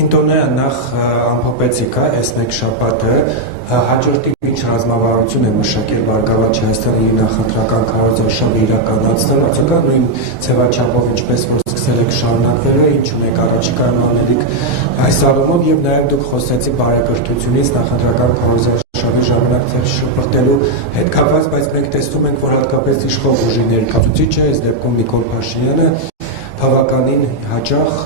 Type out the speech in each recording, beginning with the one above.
Ինտոնը նախ ամփոփեցիք այս մեկ շաբաթը հաջորդի ինչ ռազմավարություն է մշակել Բարգավաճ Հայաստանը իր նախընտրական քարոզարշավը իրականացնել, այսինքն նույն ձևաչափով ինչպես որ սկսել եք շարունակվելու է, ինչ ունեք առաջիկայում անելիք այս առումով եւ նաեւ դուք խոսեցիք բարեկրթությունից նախընտրական քարոզարշավի ժամանակ ձեր շփրտելու հետ կապված, բայց մենք տեսնում ենք, որ հատկապես իշխող ուժի ներկայացուցիչը, այս դեպքում Նիկոլ Փաշինյանը բավականին հաճախ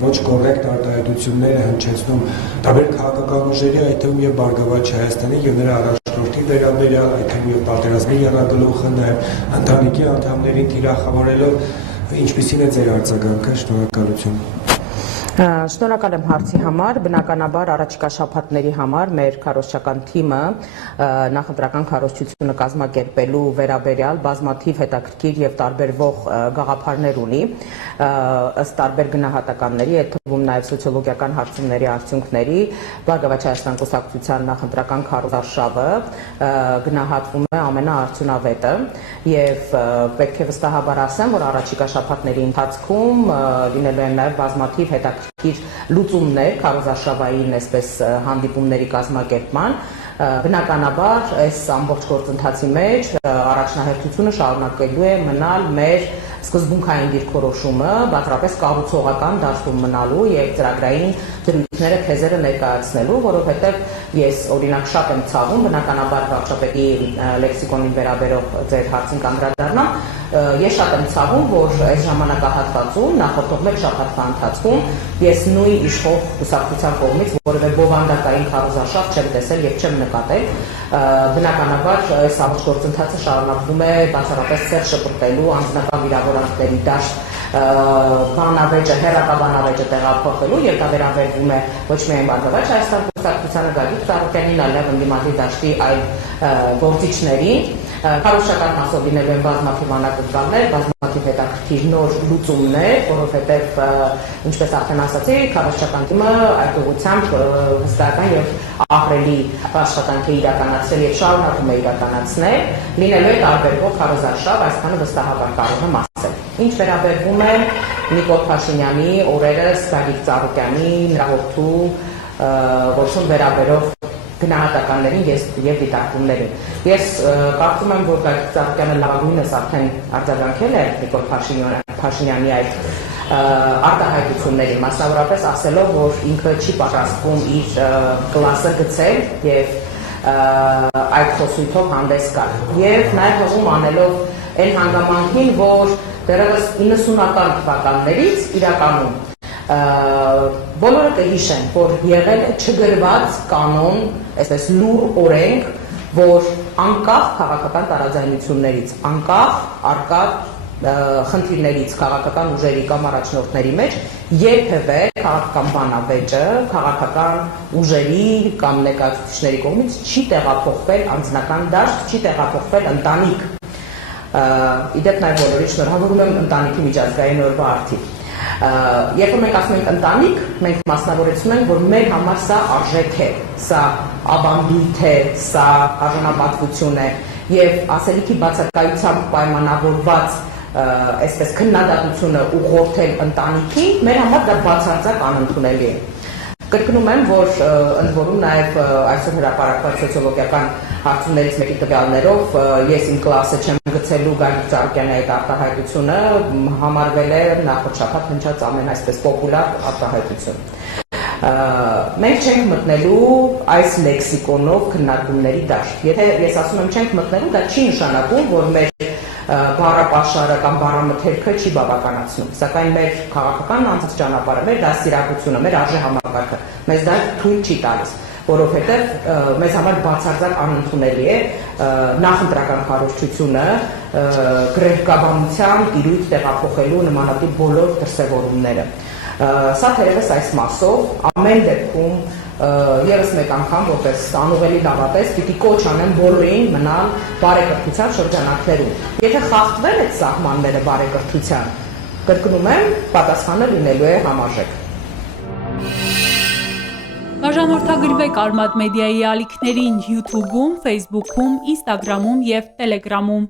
ոչ կոռեկտ արտահայտություններ է հնչեցնում տարբեր քաղաքական ուժերի, այդ թվում եւ Բարգավաճ Հայաստանի եւ նրա առաջնորդի վերաբերյալ, այդ թվում եւ պատերազմի եռագլուխը նաեւ ընտանիքի անդամներին թիրախավորելով, ինչպիսին է ձեր արձագանքը, շնորհակալություն։ Շնորհակալ եմ հարցի համար, բնականաբար առաջիկա շաբաթների համար մեր քարոզչական թիմը նախընտրական քարոզչությունը կազմակերպելու վերաբերյալ բազմաթիվ հետաքրքիր եւ տարբերվող գաղափարներ ունի ըստ տարբեր գնահատականների, այդ թվում նաեւ սոցիոլոգիական հարցումների արդյունքների Բարգավաճ Հայաստան կուսակցության նախընտրական քարոզարշավը գնահատվում է ամենաարդյունավետը եւ պետք է վստահաբար ասեմ, որ առաջիկա շաբաթների ընթացքում լինելու են նաեւ բազմաթիվ հետաքրքիր լուծումներ քարոզարշավային այսպես հանդիպումների կազմակերպման բնականաբար այս ամբողջ գործընթացի մեջ առաջնահերթությունը շարունակելու է մնալ մեր սկզբունքային դիրքորոշումը, բացառապես կառուցողական դաշտում մնալու եւ ծրագրային դրույթները թեզերը ներկայացնելու, որովհետեւ ես օրինակ շատ եմ ցավում, բնականաբար վարչապետի լեքսիկոնին վերաբերող ձեր հարցին կանդրադառնամ, ես շատ եմ ցավում, որ այս ժամանակահատվածում նախորդող մեկ շաբաթվա ընթացքում ես նույն իշխող կուսակցության կողմից որևէ բովանդակային քարոզարշավ չեմ տեսել եւ չեմ նկատել, բնականաբար այս ամբողջ գործընթացը շարունակվում է բացառապես ծեր շփրտելու անձնական վիրավորանքների դաշտ բանավեճը, հերակաբանավեճը տեղափոխելու եւ դա վերաբերվում է ոչ միայն Բարգավաճ Հայաստան կուսակցությանը, Գագիկ Ծառուկյանին, այլև ընդդիմադիր դաշտի այլ գործիչներին, քարոզչական մասով լինելու են բազմաթիվ անակնկալներ, բազմաթիվ հետաքրքիր նոր լուծումներ, որովհետեւ ինչպես արդեն ասացի, քարոզչական թիմը այդ ուղղությամբ հստակական եւ ահռելի աշխատանք է իրականացրել եւ շարունակում է իրականացնել, լինելու է տարբերվող քարոզարշավ, այսքանը վստահաբար կարող եմ ասել։ Ինչ վերաբերվում է Նիկոլ Փաշինյանի օրերս Գագիկ Ծառուկյանի նրա որդու որոշում վերաբերող գնահատականներին եւ դիտարկումներին։ Ես կարծում եմ, որ Գագիկ Ծառուկյանը լավագույնս արդեն արձագանքել է Նիկոլ Փաշինյանի այդ արտահայտությունների, մասնավորապես ասելով, որ ինքը չի պատրաստվում իր կլասը գցել եւ այդ խոսույթով հանդես գալ։ Եվ նաեւ հողում անելով այն հանգամանքին, որ դեռևս 90-ական թվականներից իրականում բոլորը կհիշեն, որ եղել է չգրված կանոն, այսպես լուր օրենք, որ անկախ քաղաքական տարաձայնություններից, անկախ առկա խնդիրներից քաղաքական ուժերի կամ առաջնորդների մեջ երբևէ քաղաքական բանավեճը քաղաքական ուժերի կամ ներկայացուցիչների կողմից չի տեղափոխվել անձնական դաշտ, չի տեղափոխվել ընտանիք։ Իդեպ նաև բոլորի շնորհավորում եմ ընտանիքի միջազգային օրվա արդիվ։ Երբ մենք ասում ենք ընտանիք, մենք մասնավորեցնում ենք, որ մեր համար սա արժեք է, սա ավանդույթ է, սա արժանապատվություն է եւ ասելիքի բացակայությամբ պայմանավորված այսպես քննադատությունը ուղղորդել ընտանիքին, մեր համար դա բացարձակ անընդունելի է։ Կրկնում եմ, որ ընդ որում նաև այսօր հրապարակված սոցիոլոգիական հարցումներից մեկի տվյալներով ես իմ կլասը չեմ գցելու Գագիկ Ծառուկյանի այդ արտահայտությունը համարվել է նախորդ շաբաթ հնչած ամեն այսպես պոպուլար արտահայտություն։ Մենք չենք մտնելու այս լեքսիկոնով քննարկումների դաշտ։ Եթե ես ասում եմ չենք մտնելու, դա չի նշանակում, որ մեր բառապաշարը կամ բառամթերքը չի բավականացնում, սակայն մեր քաղաքական անցած ճանապարհը, մեր դաստիարակությունը, մեր արժեհամակարգը մեզ դա թույլ չի տալիս, որովհետև մեզ համար բացարձակ անընդունելի է նախընտրական քարոզչությունը գրեհկաբանության տիրույթ տեղափոխելու նմանատիպ բոլոր դրսևորումները։ Սա թերևս այս մասով ամեն դեպքում եւս մեկ անգամ որպես անուղելի լավատես պիտի կոչ անեմ բոլորին մնալ բարեկրթության շրջանակներում։ Եթե խախտվել այդ սահմանները բարեկրթության, կրկնում եմ, պատասխանը լինելու է համարժեք։ Բաժանորդագրվեք Արմադ մեդիայի ալիքներին YouTube-ում, Facebook-ում, Instagram-ում եւ Telegram-ում։